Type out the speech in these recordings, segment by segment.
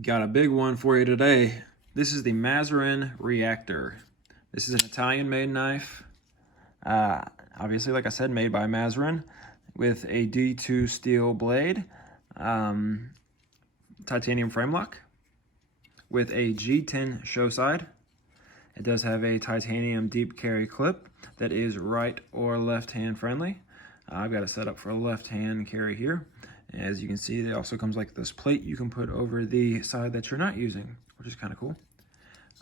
Got a big one for you today. This is the Maserin reactor. This is an Italian-made knife. Obviously, like I said, made by Maserin with a D2 steel blade, titanium frame lock, with a G10 show side. It does have a titanium deep carry clip that is right or left hand friendly. I've got it set up for a left hand carry here. As you can see, it also comes like this plate you can put over the side that you're not using, which is kind of cool.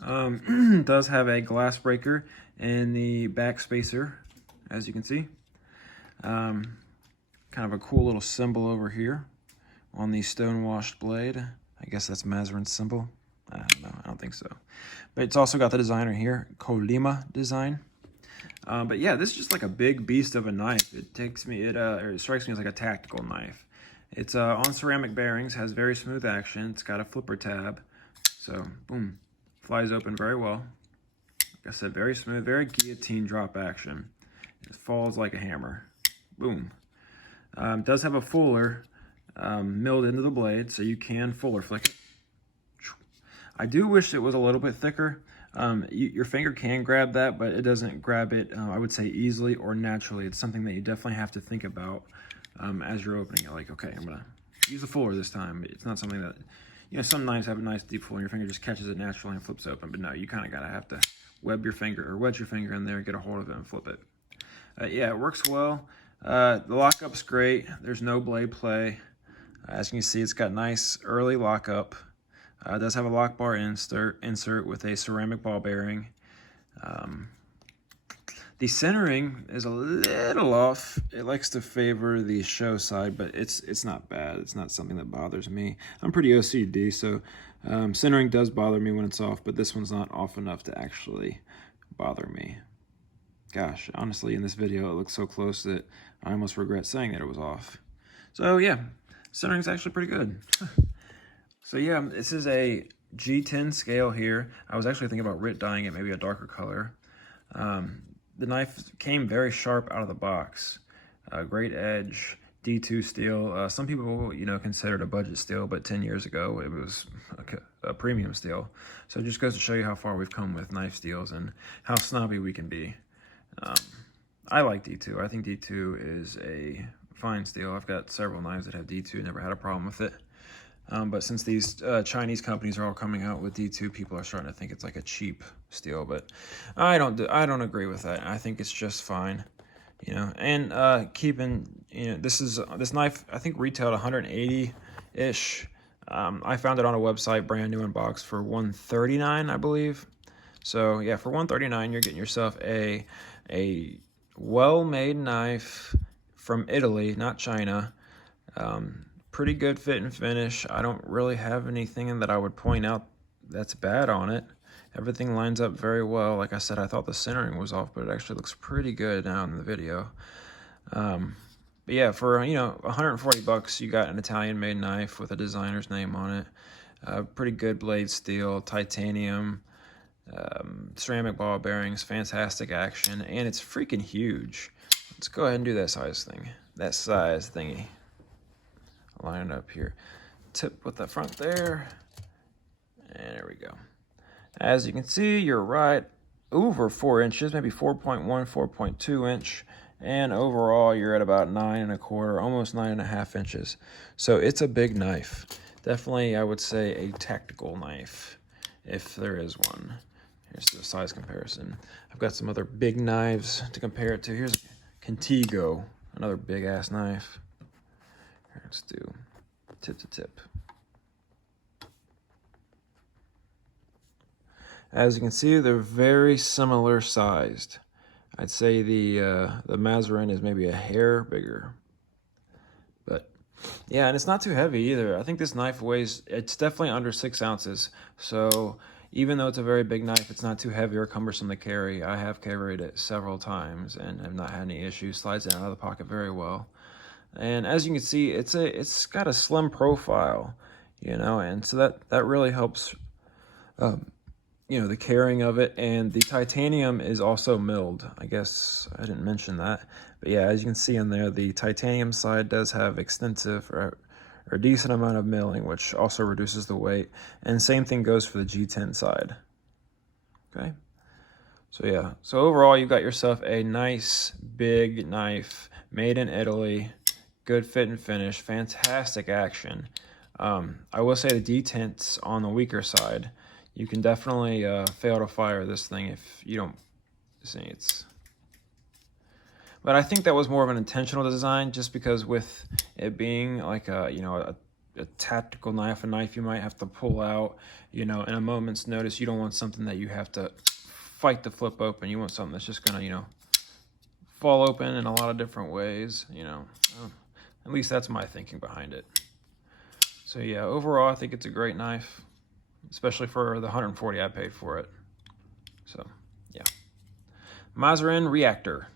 It does have a glass breaker in the back spacer, as you can see. Kind of a cool little symbol over here on the stone-washed blade. I guess that's Maserin's symbol. I don't know, I don't think so. But it's also got the designer here, Colima design. But yeah, this is just like a big beast of a knife. It strikes me as like a tactical knife. It's on ceramic bearings, has very smooth action. It's got a flipper tab, so boom, flies open very well. Like I said, very smooth, very guillotine drop action. It falls like a hammer, boom. It does have a fuller milled into the blade, so you can fuller flick it. I do wish it was a little bit thicker. Your finger can grab that, but it doesn't grab it, I would say, easily or naturally. It's something that you definitely have to think about as you're opening it. Like, okay, I'm gonna use a fuller this time. It's not something that, some knives have a nice deep fuller and your finger just catches it naturally and flips open, but no, you kind of have to wedge your finger in there, get a hold of it and flip it. Yeah, it works well. The lockup's great. There's no blade play. As you can see, it's got nice early lockup. It does have a lock bar insert with a ceramic ball bearing. The centering is a little off. It likes to favor the show side, but it's not bad. It's not something that bothers me. I'm pretty OCD, so centering does bother me when it's off, but this one's not off enough to actually bother me. Gosh, honestly, in this video, it looks so close that I almost regret saying that it was off. So yeah, centering's actually pretty good. So yeah, this is a G10 scale here. I was actually thinking about dyeing it maybe a darker color. The knife came very sharp out of the box. Great edge, D2 steel. Some people, consider it a budget steel, but 10 years ago it was a premium steel. So it just goes to show you how far we've come with knife steels and how snobby we can be. I like D2. I think D2 is a fine steel. I've got several knives that have D2, never had a problem with it. But since these Chinese companies are all coming out with D2, people are starting to think it's like a cheap steel. But I don't agree with that. I think it's just fine, And keeping, this knife I think retailed 180-ish. I found it on a website, brand new in box, for $139, I believe. So yeah, for $139, you're getting yourself a well-made knife from Italy, not China. Pretty good fit and finish. I don't really have anything that I would point out that's bad on it. Everything lines up very well. Like I said, I thought the centering was off, but it actually looks pretty good now in the video. But yeah, for 140 bucks, you got an Italian-made knife with a designer's name on it. Pretty good blade steel, titanium, ceramic ball bearings, fantastic action, and it's freaking huge. Let's go ahead and do that size thingy. Line it up here, tip with the front there, and there we go. As you can see, you're right over 4 inches, maybe 4.1, 4.2 inch, and overall you're at about 9 1/4, almost 9.5 inches. So it's a big knife. Definitely, I would say a tactical knife, if there is one. Here's the size comparison. I've got some other big knives to compare it to. Here's Contigo, another big ass knife. Let's do tip to tip. As you can see, they're very similar sized. I'd say the Maserin is maybe a hair bigger. But yeah, and it's not too heavy either. I think this knife it's definitely under 6 ounces. So even though it's a very big knife, it's not too heavy or cumbersome to carry. I have carried it several times and have not had any issues. Slides in and out of the pocket very well. And as you can see, it's got a slim profile, and so that really helps, the carrying of it. And the titanium is also milled. I guess I didn't mention that, but yeah, as you can see in there, the titanium side does have extensive or a decent amount of milling, which also reduces the weight. And same thing goes for the G10 side. Okay. So yeah, so overall you've got yourself a nice big knife made in Italy, good fit and finish, fantastic action. I will say the detent's on the weaker side. You can definitely fail to fire this thing if you don't see it's. But I think that was more of an intentional design, just because with it being like a tactical knife, a knife you might have to pull out, in a moment's notice. You don't want something that you have to fight to flip open. You want something that's just gonna, fall open in a lot of different ways. At least that's my thinking behind it. So yeah, overall I think it's a great knife, especially for the $140 I paid for it. So yeah, Maserin Reactor.